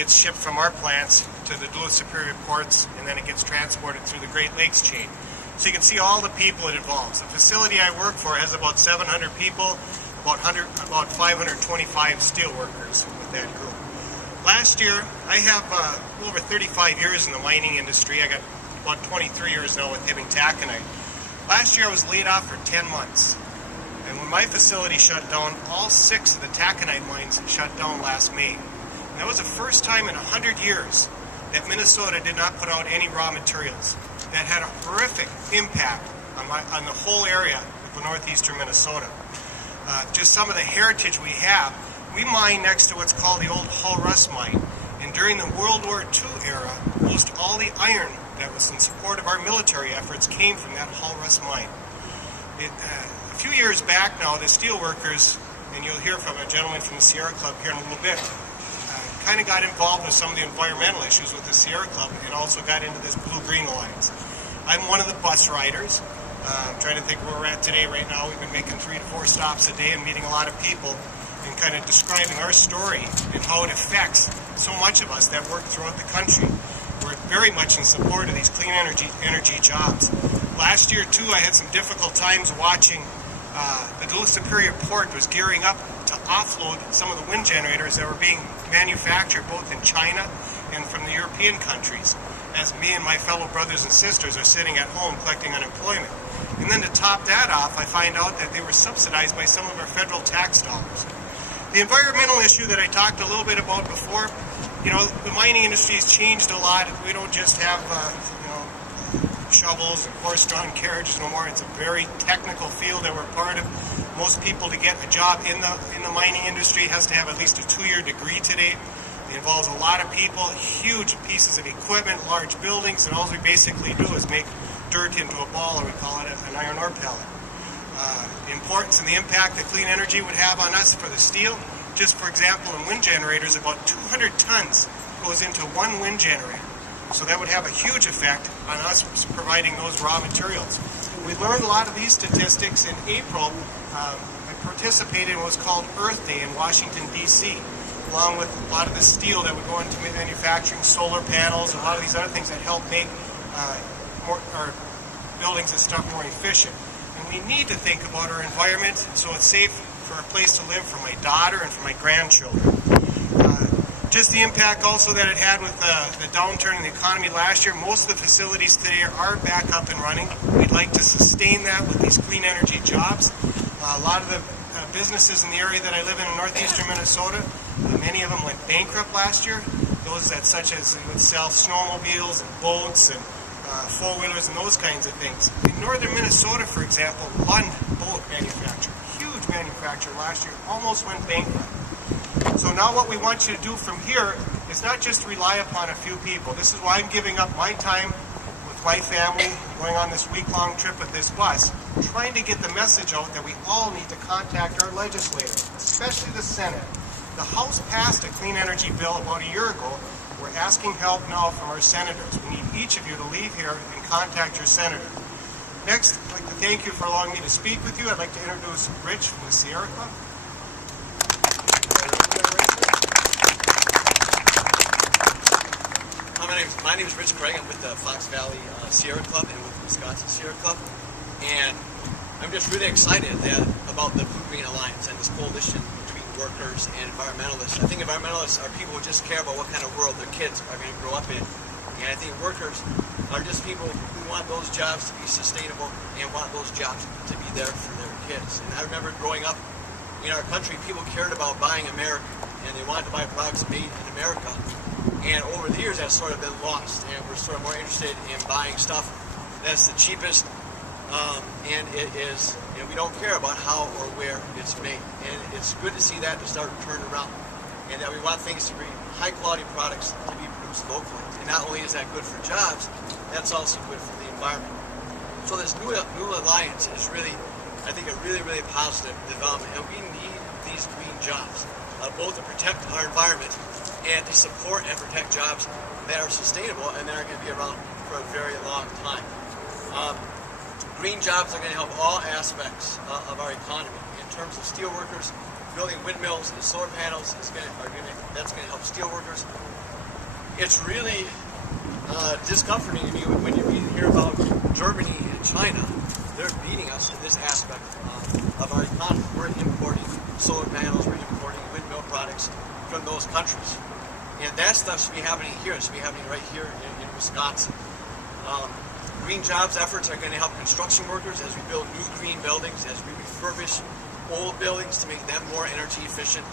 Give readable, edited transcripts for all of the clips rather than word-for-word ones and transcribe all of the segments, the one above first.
gets shipped from our plants to the Duluth Superior ports, and then it gets transported through the Great Lakes chain. So you can see all the people it involves. The facility I work for has about 700 people, about 525 steel workers with that group. Last year, I have over 35 years in the mining industry. I got about 23 years now with Hibbing Taconite. Last year I was laid off for 10 months. And when my facility shut down, all 6 of the taconite mines shut down last May. And that was the first time in 100 years that Minnesota did not put out any raw materials. That had a horrific impact on the whole area of northeastern Minnesota. Just some of the heritage we have. We mine next to what's called the old Hull Rust mine. And during the World War II era, most all the iron that was in support of our military efforts came from that Hull Rust mine. A few years back now, the steel workers, and you'll hear from a gentleman from the Sierra Club here in a little bit, kind of got involved with some of the environmental issues with the Sierra Club and also got into this Blue-Green Alliance. I'm one of the bus riders. I'm trying to think where we're at today. Right now we've been making 3 to 4 stops a day and meeting a lot of people and kind of describing our story and how it affects so much of us that work throughout the country. We're very much in support of these clean energy jobs. Last year too, I had some difficult times watching the Duluth Superior Port was gearing up to offload some of the wind generators that were being manufactured both in China and from the European countries, as me and my fellow brothers and sisters are sitting at home collecting unemployment. And then to top that off, I find out that they were subsidized by some of our federal tax dollars. The environmental issue that I talked a little bit about before, you know, the mining industry has changed a lot. We don't just have, shovels and horse-drawn carriages no more. It's a very technical field that we're part of. Most people to get a job in the mining industry has to have at least a 2-year degree today. It involves a lot of people, huge pieces of equipment, large buildings, and all we basically do is make dirt into a ball, or we call it an iron ore pellet. The importance and the impact that clean energy would have on us for the steel, just for example, in wind generators, about 200 tons goes into one wind generator. So that would have a huge effect on us providing those raw materials. We learned a lot of these statistics in April. I participated in what was called Earth Day in Washington, D.C., along with a lot of the steel that would go into manufacturing solar panels and a lot of these other things that help make our buildings and stuff more efficient. And we need to think about our environment so it's safe for a place to live for my daughter and for my grandchildren. Just the impact also that it had with the downturn in the economy last year. Most of the facilities today are back up and running. We'd like to sustain that with these clean energy jobs. A lot of the businesses in the area that I live in northeastern Minnesota, many of them went bankrupt last year. Those that such as would sell snowmobiles and boats and four-wheelers and those kinds of things. In northern Minnesota, for example, Lund boat manufacturer, huge manufacturer last year, almost went bankrupt. So now what we want you to do from here is not just rely upon a few people. This is why I'm giving up my time with my family, going on this week-long trip with this bus, trying to get the message out that we all need to contact our legislators, especially the Senate. The House passed a clean energy bill about a year ago. We're asking help now from our senators. We need each of you to leave here and contact your senator. Next, I'd like to thank you for allowing me to speak with you. I'd like to introduce Rich from the Sierra Club. My name is Rich Craig. I'm with the Fox Valley Sierra Club and with the Wisconsin Sierra Club. And I'm just really excited about the Blue-Green Alliance and this coalition between workers and environmentalists. I think environmentalists are people who just care about what kind of world their kids are going to grow up in. And I think workers are just people who want those jobs to be sustainable and want those jobs to be there for their kids. And I remember growing up in our country, people cared about buying American, and they wanted to buy products made in America. And over the years, that's sort of been lost, and we're sort of more interested in buying stuff that's the cheapest, and it is, we don't care about how or where it's made. And it's good to see that to start to turn around, and that we want things to be high-quality products to be produced locally. And not only is that good for jobs, that's also good for the environment. So this new alliance is really, I think, a really, really positive development, and we need these green jobs, both to protect our environment and to support and protect jobs that are sustainable and that are going to be around for a very long time. Green jobs are going to help all aspects of our economy. In terms of steel workers, building windmills and solar panels that's going to help steel workers. it's really discomforting to me when you hear about Germany and China. They're beating us in this aspect of our economy. We're importing solar panels, we're importing windmill products from those countries. And that stuff should be happening here. It should be happening right here in Wisconsin. Green jobs efforts are going to help construction workers as we build new green buildings, as we refurbish old buildings to make them more energy efficient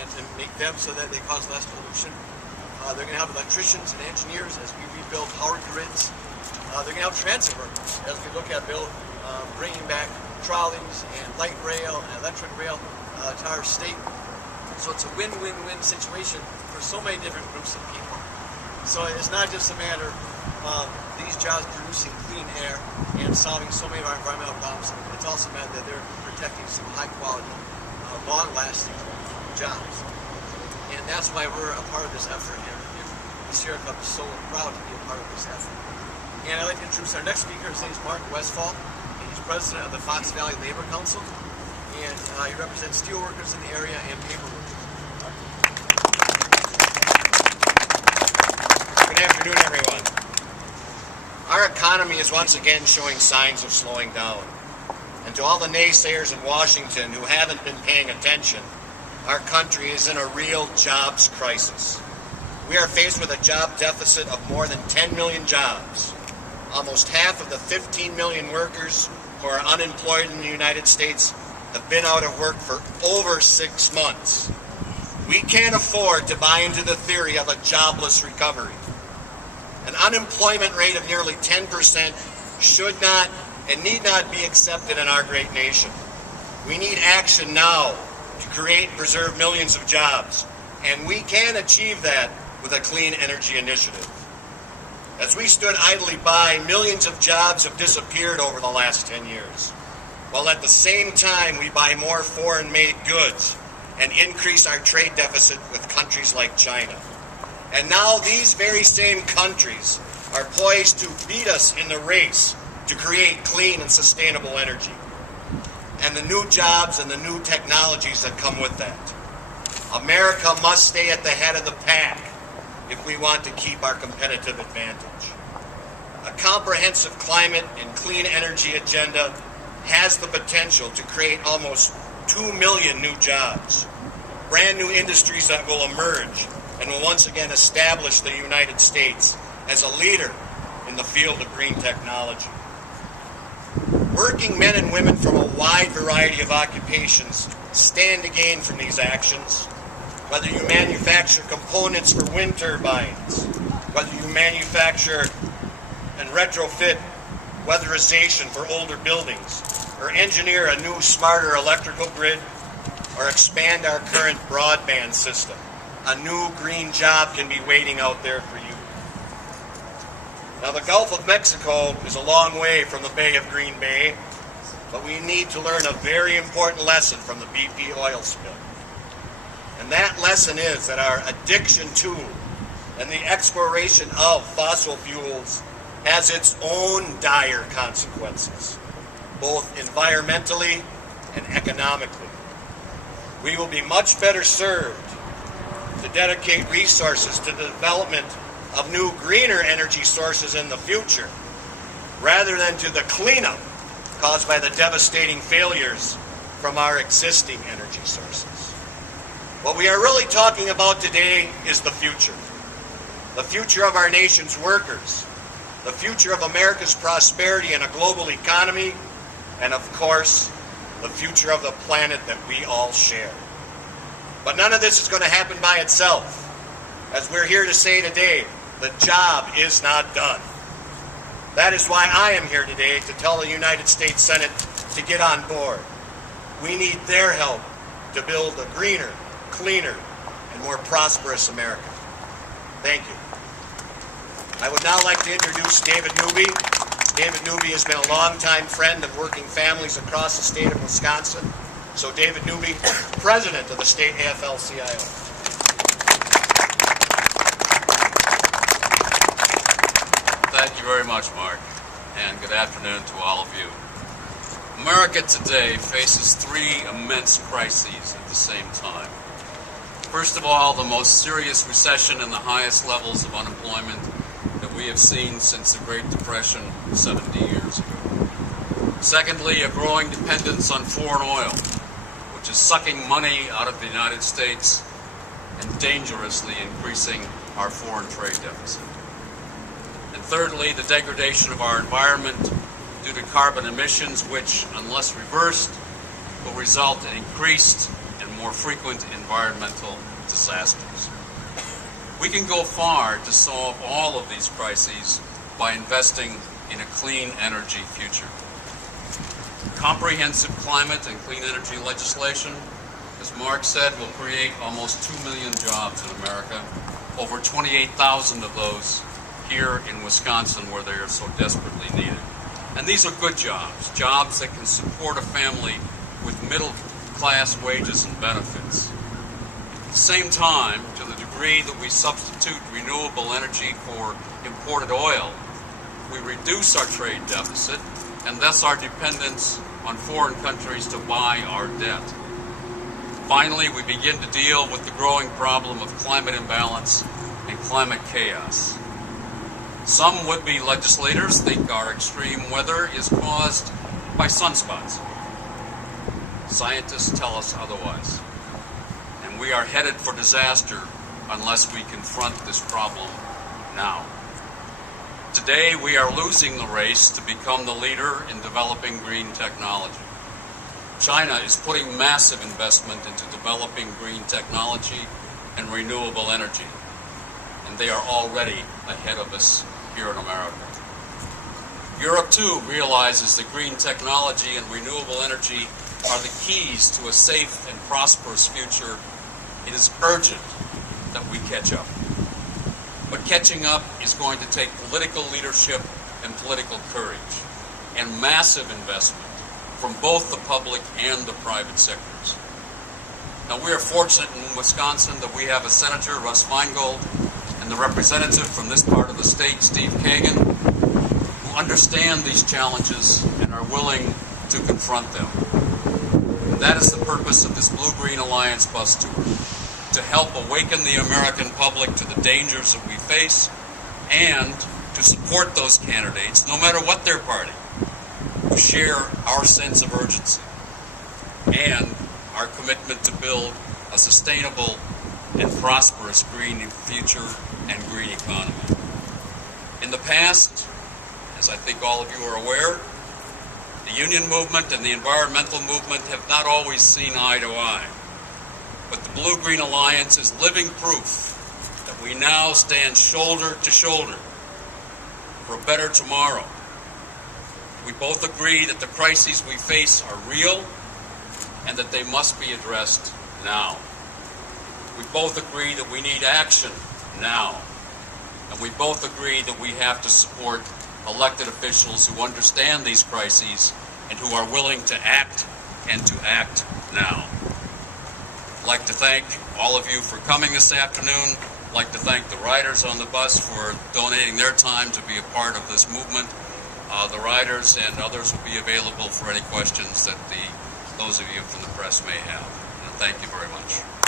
and to make them so that they cause less pollution. They're going to help electricians and engineers as we rebuild power grids. They're going to help transit workers as we look at bringing back trolleys and light rail and electric rail to our state. So it's a win-win-win situation for so many different groups of people. So it's not just a matter of these jobs producing clean air and solving so many of our environmental problems. It's also meant that they're protecting some high-quality, long-lasting jobs. And that's why we're a part of this effort here. The Sierra Club is so proud to be a part of this effort. And I'd like to introduce our next speaker. His name is Mark Westphal. And he's president of the Fox Valley Labor Council. And he represents steelworkers in the area and paper workers. Good afternoon, everyone. Our economy is once again showing signs of slowing down. And to all the naysayers in Washington who haven't been paying attention, our country is in a real jobs crisis. We are faced with a job deficit of more than 10 million jobs. Almost half of the 15 million workers who are unemployed in the United States have been out of work for over 6 months. We can't afford to buy into the theory of a jobless recovery. An unemployment rate of nearly 10% should not and need not be accepted in our great nation. We need action now to create and preserve millions of jobs, and we can achieve that with a clean energy initiative. As we stood idly by, millions of jobs have disappeared over the last 10 years, while at the same time we buy more foreign-made goods and increase our trade deficit with countries like China. And now these very same countries are poised to beat us in the race to create clean and sustainable energy, and the new jobs and the new technologies that come with that. America must stay at the head of the pack if we want to keep our competitive advantage. A comprehensive climate and clean energy agenda has the potential to create almost 2 million new jobs, brand new industries that will emerge and will once again establish the United States as a leader in the field of green technology. Working men and women from a wide variety of occupations stand to gain from these actions. Whether you manufacture components for wind turbines, whether you manufacture and retrofit weatherization for older buildings, or engineer a new, smarter electrical grid, or expand our current broadband system, a new green job can be waiting out there for you. Now, the Gulf of Mexico is a long way from the Bay of Green Bay, but we need to learn a very important lesson from the BP oil spill. And that lesson is that our addiction to and the exploration of fossil fuels has its own dire consequences, both environmentally and economically. We will be much better served to dedicate resources to the development of new, greener energy sources in the future, rather than to the cleanup caused by the devastating failures from our existing energy sources. What we are really talking about today is the future. The future of our nation's workers, the future of America's prosperity in a global economy, and of course, the future of the planet that we all share. But none of this is going to happen by itself. As we're here to say today, the job is not done. That is why I am here today to tell the United States Senate to get on board. We need their help to build a greener, cleaner, and more prosperous America. Thank you. I would now like to introduce David Newby. David Newby has been a longtime friend of working families across the state of Wisconsin. So David Newby, president of the state AFL-CIO. Thank you very much, Mark, and good afternoon to all of you. America today faces three immense crises at the same time. First of all, the most serious recession and the highest levels of unemployment that we have seen since the Great Depression 70 years ago. Secondly, a growing dependence on foreign oil, which is sucking money out of the United States and dangerously increasing our foreign trade deficit. And thirdly, the degradation of our environment due to carbon emissions, which, unless reversed, will result in increased and more frequent environmental disasters. We can go far to solve all of these crises by investing in a clean energy future. Comprehensive climate and clean energy legislation, as Mark said, will create almost 2 million jobs in America, over 28,000 of those here in Wisconsin where they are so desperately needed. And these are good jobs, jobs that can support a family with middle-class wages and benefits. At the same time, to the degree that we substitute renewable energy for imported oil, we reduce our trade deficit and thus our dependence on foreign countries to buy our debt. Finally, we begin to deal with the growing problem of climate imbalance and climate chaos. Some would-be legislators think our extreme weather is caused by sunspots. Scientists tell us otherwise. And we are headed for disaster unless we confront this problem now. Today, we are losing the race to become the leader in developing green technology. China is putting massive investment into developing green technology and renewable energy, and they are already ahead of us here in America. Europe, too, realizes that green technology and renewable energy are the keys to a safe and prosperous future. It is urgent that we catch up. But catching up is going to take political leadership and political courage, and massive investment from both the public and the private sectors. Now, we are fortunate in Wisconsin that we have a Senator, Russ Feingold, and the representative from this part of the state, Steve Kagan, who understand these challenges and are willing to confront them. And that is the purpose of this Blue-Green Alliance bus tour, to help awaken the American public to the dangers that we face and to support those candidates, no matter what their party, who share our sense of urgency and our commitment to build a sustainable and prosperous green future and green economy. In the past, as I think all of you are aware, the union movement and the environmental movement have not always seen eye to eye. But the Blue-Green Alliance is living proof that we now stand shoulder to shoulder for a better tomorrow. We both agree that the crises we face are real and that they must be addressed now. We both agree that we need action now. And we both agree that we have to support elected officials who understand these crises and who are willing to act and to act now. I'd like to thank all of you for coming this afternoon. I'd like to thank the riders on the bus for donating their time to be a part of this movement. The riders and others will be available for any questions that those of you from the press may have. And thank you very much.